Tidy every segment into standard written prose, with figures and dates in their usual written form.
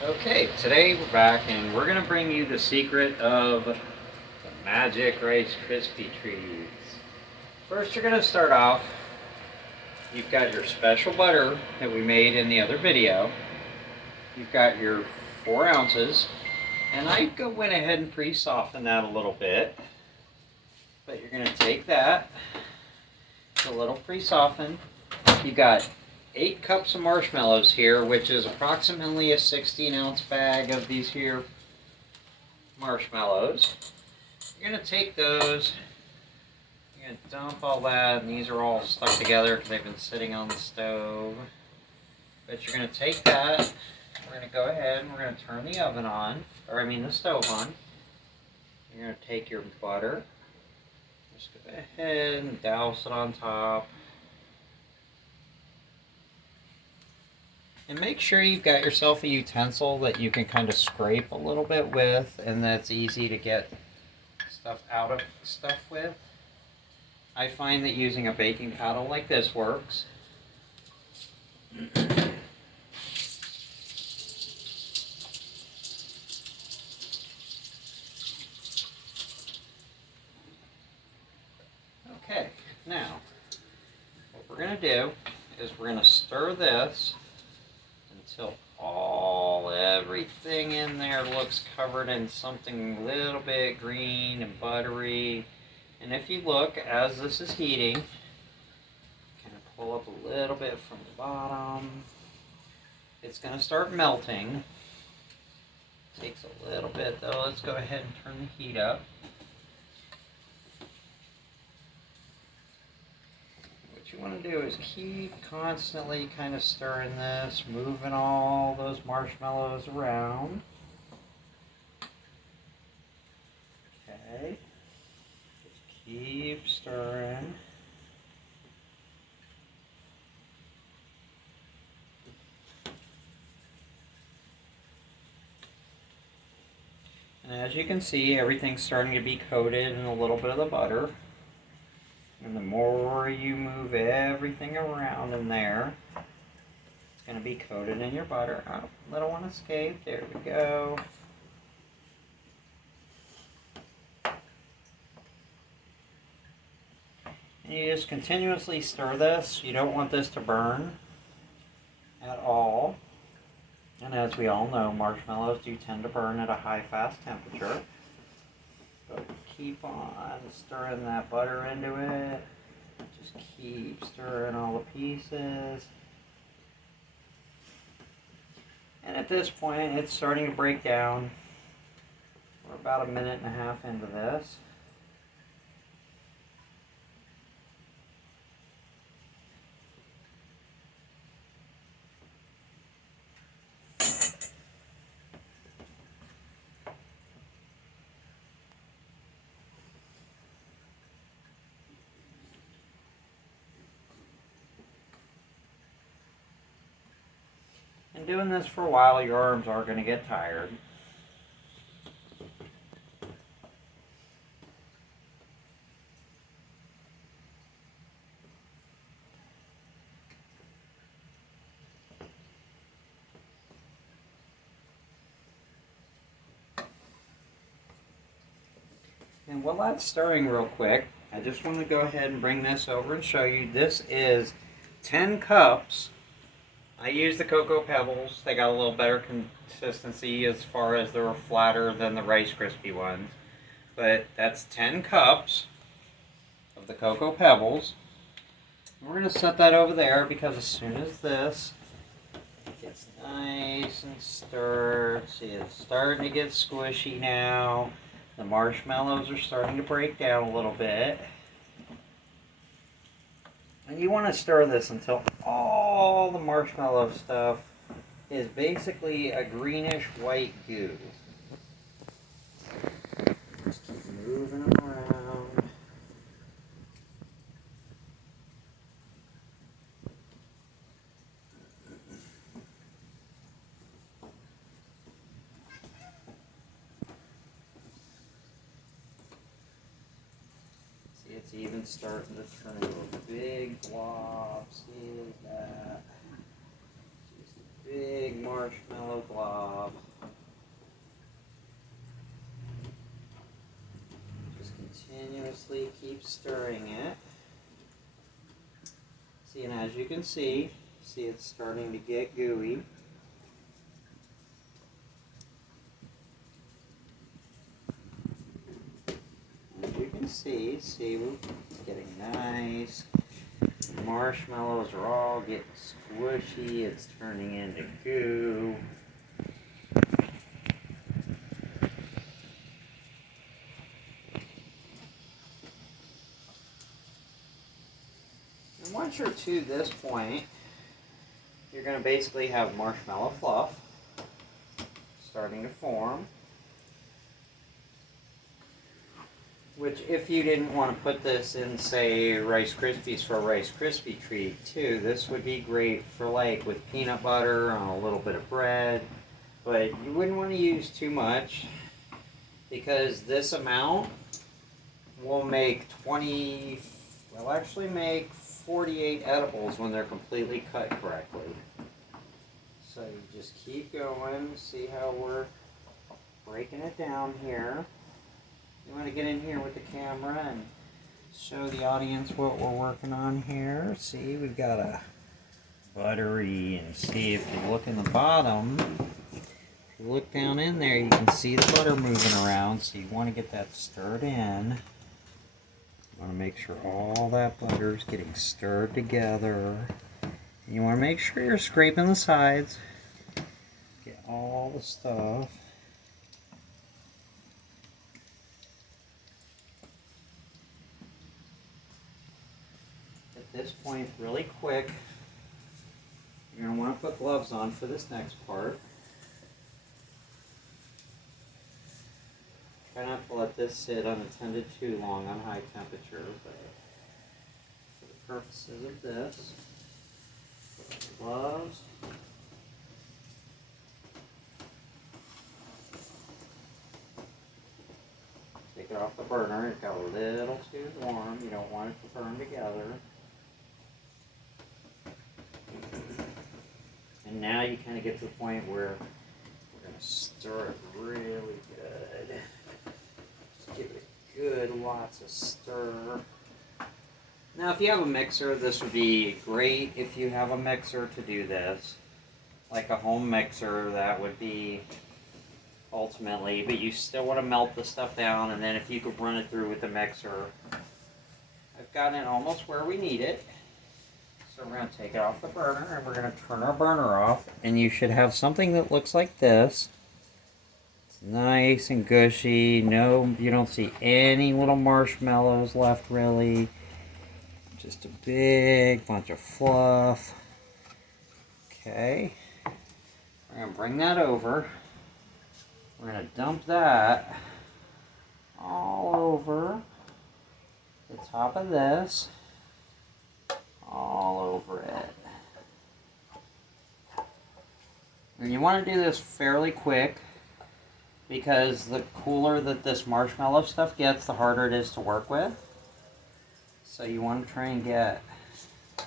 Okay, today we're back and we're going to bring you the secret of the magic Rice Krispie treats. First, you're going to start off, you've got your special butter that we made in the other video. You've got your 4 ounces, and I went ahead and pre-softened that a little bit. But you're going to take that, it's a little pre-softened. You got 8 cups of marshmallows here, which is approximately a 16-ounce bag of these here marshmallows. You're going to take those, you're going to dump all that, and these are all stuck together because they've been sitting on the stove. But you're going to take that, we're going to go ahead and we're going to turn the oven on, the stove on. You're going to take your butter, just go ahead and douse it on top. And make sure you've got yourself a utensil that you can kind of scrape a little bit with, and that's easy to get stuff out of stuff with. I find that using a baking paddle like this works. Okay, now what we're going to do is we're going to stir this until everything in there looks covered in something a little bit green and buttery. And if you look, as this is heating, kind of pull up a little bit from the bottom. It's going to start melting. Takes a little bit though. Let's go ahead and turn the heat up. What you want to do is keep constantly kind of stirring this, moving all those marshmallows around. Okay, just keep stirring. And as you can see, everything's starting to be coated in a little bit of the butter. And the more you move everything around in there, it's going to be coated in your butter. Oh, little one escaped. There we go. And you just continuously stir this. You don't want this to burn at all. And as we all know, marshmallows do tend to burn at a high, fast temperature. So keep on stirring that butter into it. Just keep stirring all the pieces. And at this point, it's starting to break down. We're about 1.5 minutes into this. And doing this for a while, your arms are going to get tired. And while that's stirring real quick, I just want to go ahead and bring this over and show you. This is 10 cups. I use the Cocoa Pebbles. They got a little better consistency as far as they're flatter than the Rice Krispie ones. But that's 10 cups of the Cocoa Pebbles. We're going to set that over there because as soon as this gets nice and stirred, see it's starting to get squishy now. The marshmallows are starting to break down a little bit. And you want to stir this until all the marshmallow stuff is basically a greenish white goo. Just keep moving them around. See, it's even starting to turn into a big blob. See that? Just a big marshmallow blob. Just continuously keep stirring it. See, and as you can see it's starting to get gooey. As you can see it's getting nice. The marshmallows are all getting squishy. It's turning into goo. And once you're to this point, you're going to basically have marshmallow fluff starting to form. Which, if you didn't want to put this in, say, Rice Krispies for a Rice Krispie treat too, this would be great for like with peanut butter on a little bit of bread. But you wouldn't want to use too much, because this amount will make make 48 edibles when they're completely cut correctly. So you just keep going, see how we're breaking it down here. You want to get in here with the camera and show the audience what we're working on here. See, we've got a buttery, and see if you look in the bottom, if you look down in there, you can see the butter moving around. So you want to get that stirred in. You want to make sure all that butter is getting stirred together. And you want to make sure you're scraping the sides. Get all the stuff. At this point, really quick, you're going to want to put gloves on for this next part. Try not to let this sit unattended too long on high temperature, but for the purposes of this, put on the gloves. Take it off the burner. It got a little too warm. You don't want it to burn together. And now you kind of get to the point where we're going to stir it really good. Just give it a good, lots of stir. Now if you have a mixer, this would be great if you have a mixer to do this. Like a home mixer, that would be ultimately, but you still want to melt the stuff down, and then if you could run it through with the mixer. I've gotten it almost where we need it. So we're going to take it off the burner, and we're going to turn our burner off, and you should have something that looks like this. It's nice and gushy. No, you don't see any little marshmallows left really. Just a big bunch of fluff. Okay. We're going to bring that over. We're going to dump that all over the top of this. All over it. And you want to do this fairly quick, because the cooler that this marshmallow stuff gets, the harder it is to work with. So you want to try and get as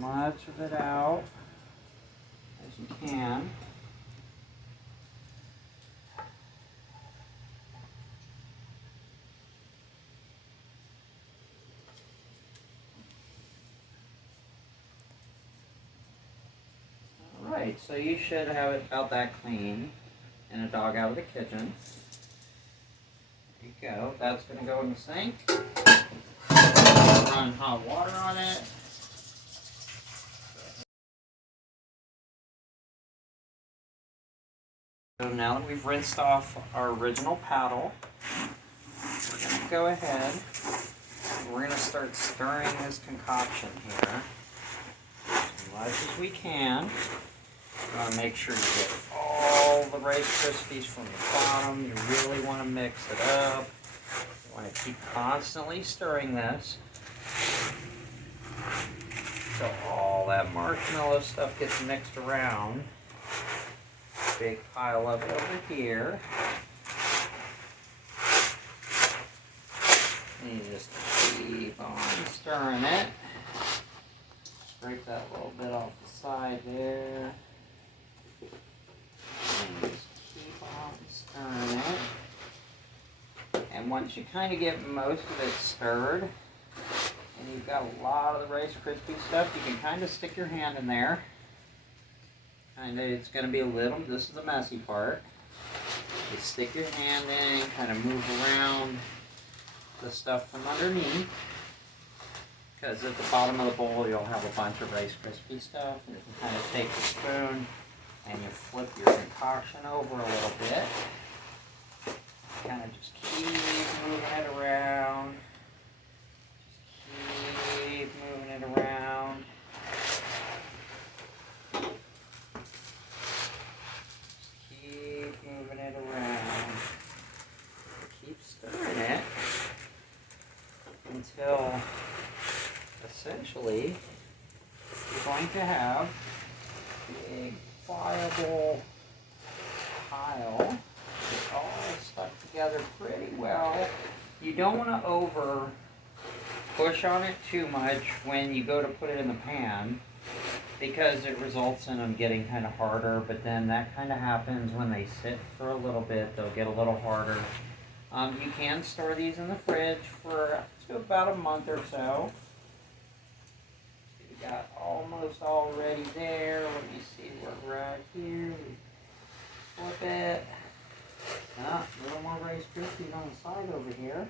much of it out as you can. Alright, so you should have it about that clean in a dog out of the kitchen. There you go. That's going to go in the sink. Run hot water on it. So now that we've rinsed off our original paddle, we're going to go ahead and we're going to start stirring this concoction here as much as we can. You want to make sure you get all the Rice Krispies from the bottom. You really want to mix it up. You want to keep constantly stirring this so all that marshmallow stuff gets mixed around. Big pile of it over here. And you just keep on stirring it. Scrape that little bit off the side there. once you kind of get most of it stirred, and you've got a lot of the Rice Krispie stuff, you can kind of stick your hand in there. It's going to be a little, this is the messy part. You stick your hand in, kind of move around the stuff from underneath. Because at the bottom of the bowl, you'll have a bunch of Rice Krispie stuff. And you can kind of take the spoon and you flip your concoction over a little bit. Kind of just keep moving it around. Just keep moving it around. Just keep moving it around. Keep stirring it until essentially you're going to have a big pliable pile. It's all stuck together pretty well. You don't want to over push on it too much when you go to put it in the pan, because it results in them getting kind of harder, but then that kind of happens when they sit for a little bit. They'll get a little harder. You can store these in the fridge for up to about a month or so. You got almost already there. Let me see where we're at here. Flip it. A little more Rice Krispies on the side over here.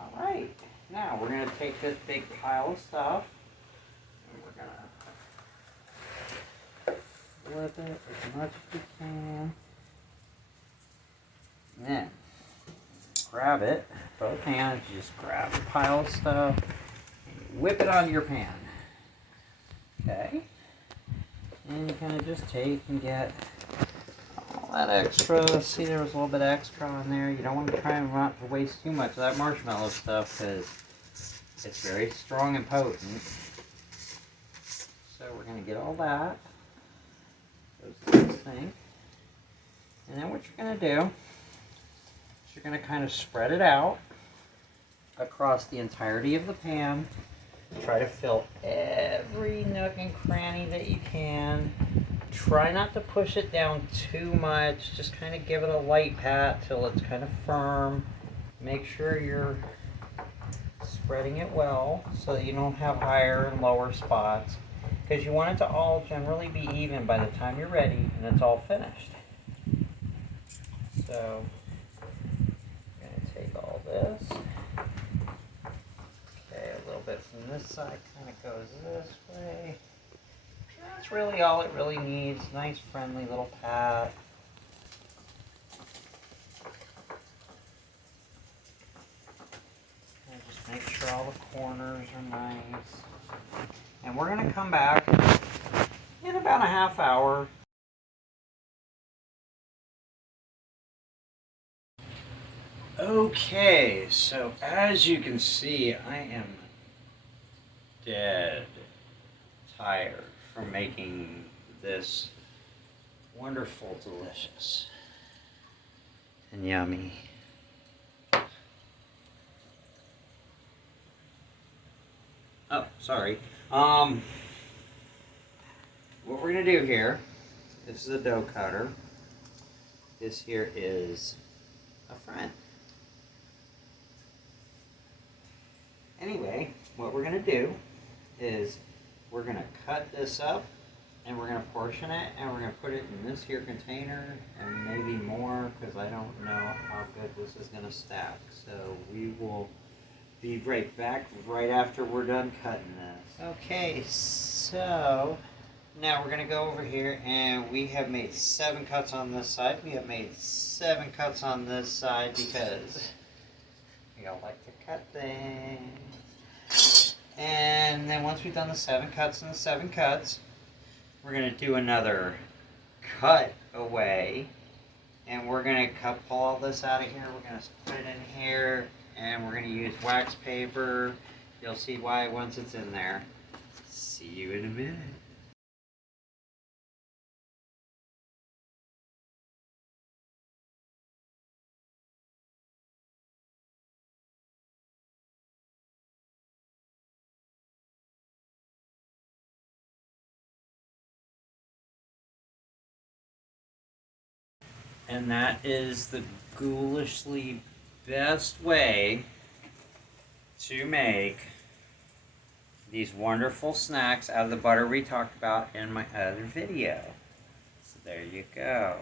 Alright, now we're going to take this big pile of stuff and we're going to flip it as much as we can. And then grab it, both hands, just grab a pile of stuff and whip it onto your pan. Okay? And you kind of just take and get that extra. See, there was a little bit extra on there. You don't want to try and not to waste too much of that marshmallow stuff because it's very strong and potent. So we're going to get all that. Goes to this thing. And then what you're going to do is you're going to kind of spread it out across the entirety of the pan. Try to fill every nook and cranny that you can. Try not to push it down too much. Just kind of give it a light pat till it's kind of firm. Make sure you're spreading it well so that you don't have higher and lower spots, because you want it to all generally be even by the time you're ready and it's all finished. So I'm going to take all this. Okay, a little bit from this side kind of goes this way. That's really all it really needs. Nice, friendly little pat. And just make sure all the corners are nice. And we're going to come back in about a half hour. Okay, so as you can see, I am dead tired from making this wonderful, delicious, and yummy sorry. What we're gonna do here, this is a dough cutter. This here is a friend. Anyway, what we're gonna do is we're going to cut this up and we're going to portion it and we're going to put it in this here container and maybe more, because I don't know how good this is going to stack. So we will be right back right after we're done cutting this. Okay, so now we're going to go over here and we have made 7 cuts on this side. We have made 7 cuts on this side because we all like to cut things. And then once we've done the 7 cuts and the 7 cuts, we're going to do another cut away. And we're going to pull all this out of here. We're going to put it in here. And we're going to use wax paper. You'll see why once it's in there. See you in a minute. And that is the ghoulishly best way to make these wonderful snacks out of the butter we talked about in my other video. So there you go.